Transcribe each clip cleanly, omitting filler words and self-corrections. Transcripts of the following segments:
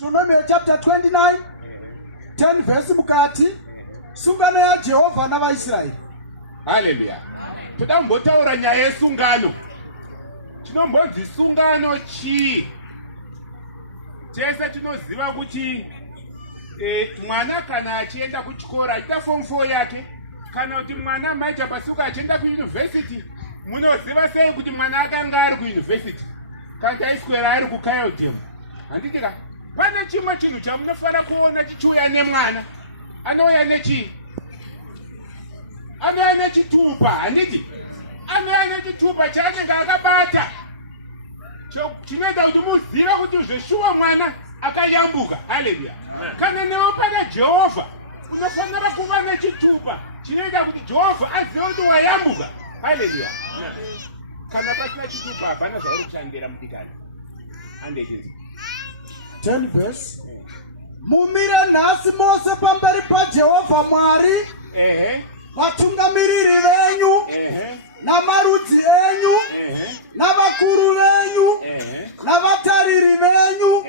Deuteronomy chapter 29, 10 verse mukati, sungano ya Jehovha na vaIsiraeri. Hallelujah. Toda mbotaura nyaya yesungano. Tinombonzi sungano chi. Tese tinoziva kuti mwana kana achienda kuchikora achiita form 4 yake, kana kuti mwana maita pasuka achienda kuuniversity, munoziva sei kuti mwana akanga ari kuuniversity kana aiswera ari kuKayodem. Handitika pane chimwe chinhu chamunofana kuona chichiuya nemwana. Anouya nechi? Anouya nechitupa. Handiti anouya nechitupa chaanenge akabata chinoita kuti muzive kuti zveshuwa mwana akayambuka. Haleluya. Kana newe pana Jehovha unofanira kuva nechitupa chinoita kuti Jehovha azive kuti wayambuka. Haleluya. Kana pasina chitupa hapana zvauri kushandira mudikani. Handiti 10 verse. Mumire nhasi mose pamberi paJehovha Mwari, vatungamiriri venyu, namarudzi enyu, navakuru venyu, navatariri venyu,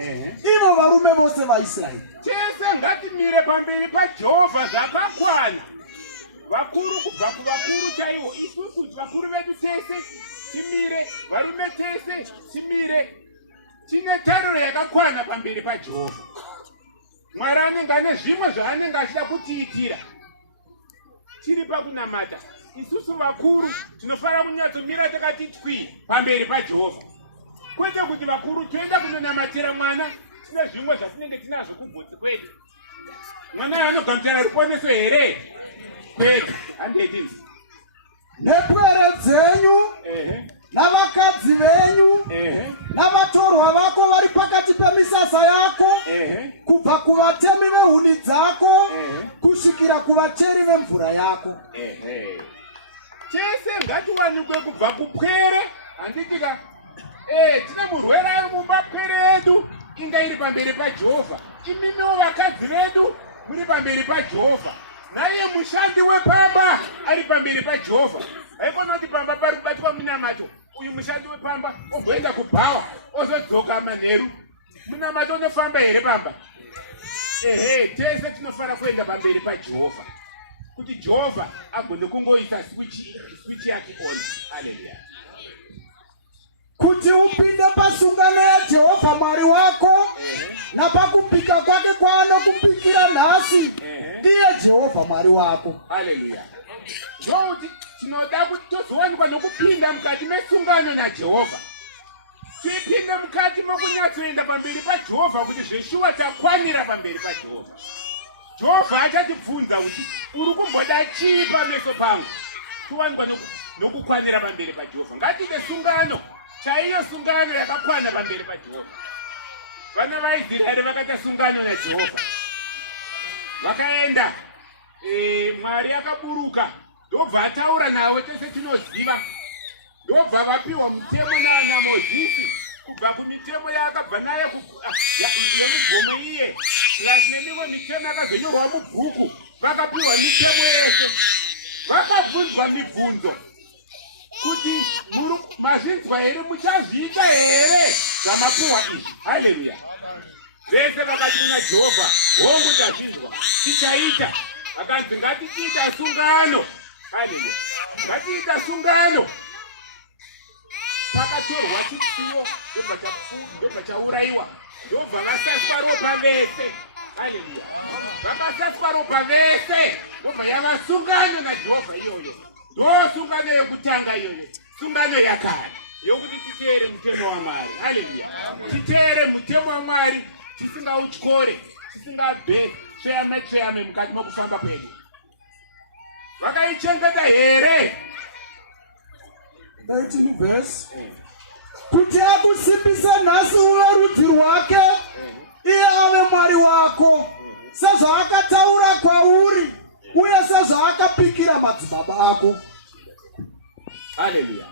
ivo varume vose vaIsiraeri. Tese ngatimire pamberi paJehovha zvakakwana. Vakuru kubva kuvakuru chaivo, isusu vakuru vedu tese timire, varume tese timire. Tine tariro yakakwana pamberi paJehovha. Mwari anenge ane zvimwe zvaanenge achida kutiitira. Tiri pakunamata. Isusu vakuru tinofanira kunyatsomira takati twi pamberi paJehovha. Kwete kuti vakuru toenda kunonamatira mwana, tine zvimwe zvatinenge tinazvo kubvutsi kwedu. Mwana anogamuchira ruponeso here? Kwete, handiti. Nepwere dzenyu, navakadzi venyu, navatorwa vako vari pakati pemisasa yako, kubva kuvatemi vehuni dzako, kusvikira kuvateri vemvura yako. Tese ngatiwanikwe kubva kupwere. Handitika tina murwere ari mupapwere edu inga iri pamberi paJehovha. Imimiwo vakadzi vedu muri pamberi paJehovha. Naye mushandi wepamba ari pamberi paJehovha. Haikona kuti pamba pari kubatwa munamato. Uyu mushandi wepamba ogoenda kubhawa ozodzoka manheru. Munamato unofamba here pamba? Tese tinofara kuenda pamberi paJehovha kuti Jehovha agone kungoisa switch yake on. Haleluya. Kuti upinde pasungano ya Jehovha Mwari wako, na pakupika kwake kwaanokupikira nhasi, ndiye Jehovha Mwari wako. Haleluya. Ndokuti tinoda kuti tozowanikwa nokupinda mukati mesungano naJehovha. Tipinde mukati mokunyatsoenda pamberi paJehovha kuti zveshuwa takwanira pamberi paJehovha. Jehovha achatibvunza kuti uri kumboda chii pameso pangu. Towanikwa nokukwanira pamberi paJehovha. Ngatiite sungano, chaiyo sungano yakakwana pamberi paJehovha. Vana vaIsiraeri vakaita sungano naJehovha. Vakaenda, Mwari akaburuka, ndobva ataura navo tese tinoziva. Ndobva vapiwa mutemo naana Mozisi kubva kumitemo yaakabva nayo nemugomo iye, nemimwe mitemo yakazonyorwa mubhuku. Vakapiwa mitemo yese. Vakabvunzwa mibvunzo kuti mazvinzwa here, muchazviita here zvamapiwa izvi. Haleluya. Vese vakati kuna Jehovha, hongu tazvinzwa, tichaita. Akanzi ngatiita sungano. Haleluya. Ngatiita sungano. Pakatorwa chipfuyo ndobva chaurayiwa. Ndobva vasaswa ropa vese. Haleluya. Vakasaswa ropa vese. Ndobva yava sungano naJehovha iyoyo. Ndo sungano yokutanga iyoyo. Sungano yakare yokuti titeere mutemo waMwari. Haleluya. Titeere mutemo waMwari tisingautyore, tisingabhe sveyame mukati mokufamba kwedu. Vakaichengeta here? 19 verse. Kuti akusimbise nhasi uve rudzi rwake, iye ave Mwari wako, sezvaakataura kwauri, uye sezvaakapikira madzibaba ako. Haleluya.